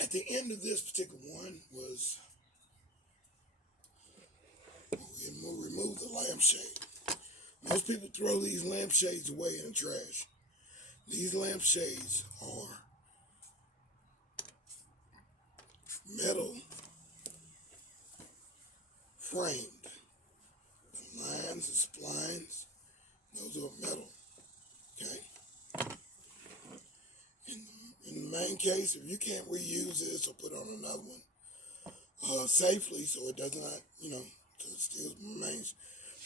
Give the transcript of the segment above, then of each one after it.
At the end of this particular one was we'll remove the lampshade. Most people throw these lampshades away in the trash. These lampshades are metal framed. The lines, the splines, those are metal. Okay? In the main case, if you can't reuse this or put on another one safely so it does not, so it still remains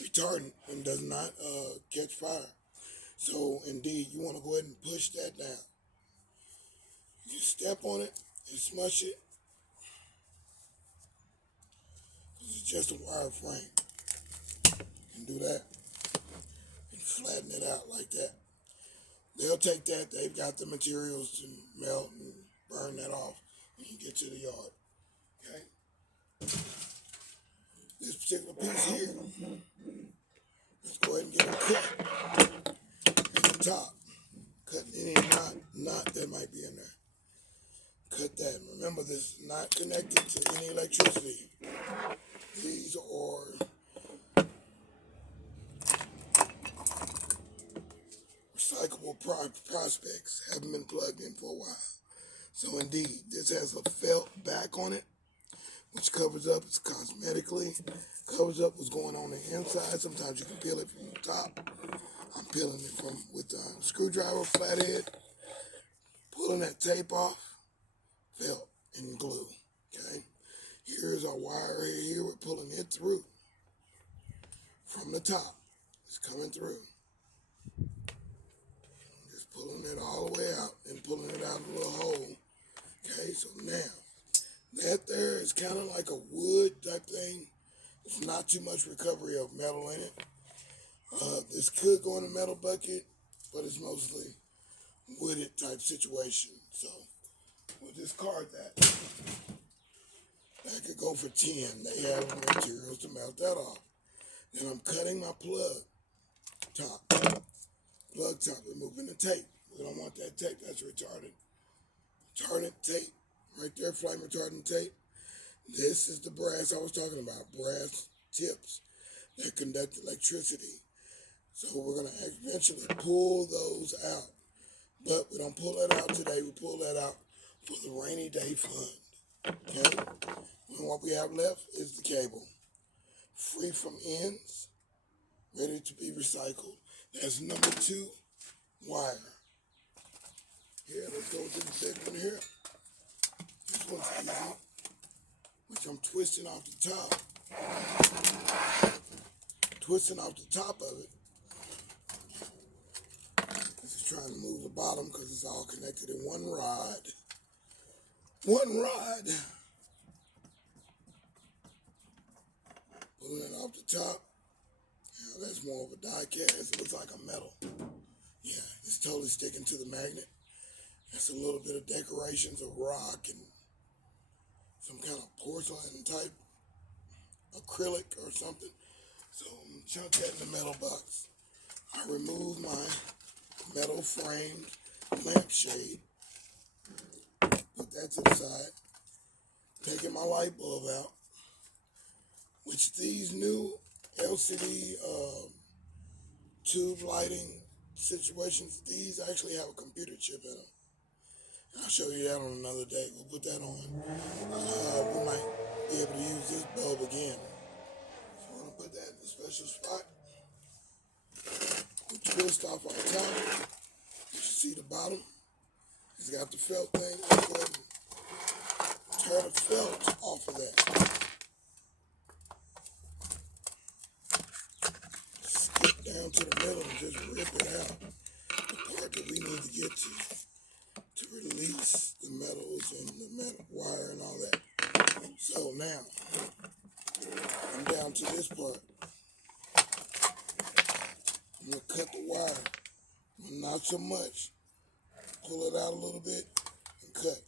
retardant and does not catch fire. So indeed, you want to go ahead and push that down. You step on it and smush it. It's just a wire frame. You can do that and flatten it out like that. They'll take that. They've got the materials to melt and burn that off when you get to the yard. Okay? This particular piece here, let's go ahead and get a cut at the top. Cut any knot that might be in there. Cut that. Remember, this is not connected to any electricity. These are recyclable prospects. Haven't been plugged in for a while. So indeed, this has a felt back on it, which covers up, it's cosmetically, covers up what's going on the inside. Sometimes you can peel it from the top. I'm peeling it with a screwdriver, flathead, pulling that tape off, felt and glue. Okay, here's our wire here. We're pulling it through from the top. It's coming through. Just pulling it all the way out and pulling it out of a little hole. Okay, so now that there is kind of like a wood type thing. There's not too much recovery of metal in it. This could go in a metal bucket, but it's mostly wooded type situation. So we'll discard that. That could go for 10. They have the materials to melt that off. Then I'm cutting my plug top, removing the tape. We don't want that tape. That's retardant. Retardant tape. Right there, flame retardant tape. This is the brass I was talking about. Brass tips that conduct electricity. So we're going to eventually pull those out. But we don't pull that out today. We pull that out for the rainy day fund. Okay? And what we have left is the cable. Free from ends. Ready to be recycled. That's number 2 wire. Here, let's go to the second one here. This one's easy, which I'm twisting off the top. Twisting off the top of it. This is trying to move the bottom because it's all connected in one rod. One rod. Pulling it off the top. Now that's more of a die cast. It looks like a metal. Yeah, it's totally sticking to the magnet. That's a little bit of decorations of rock and some kind of porcelain type acrylic or something. So I'm going to chunk that in the metal box. I remove my metal framed lampshade. Put that to the side. Taking my light bulb out, which these new LCD tube lighting situations, these actually have a computer chip in them. I'll show you that on another day. We'll put that on. We might be able to use this bulb again. So we're going to put that in a special spot. We twist off our top. You see the bottom. It's got the felt thing. Let's go ahead and tear the felt off of that. Skip down to the middle and just rip it out. The part that we need to get to release the metals and the metal wire and all that. So now, I'm down to this part. I'm going to cut the wire. Not so much. Pull it out a little bit and cut.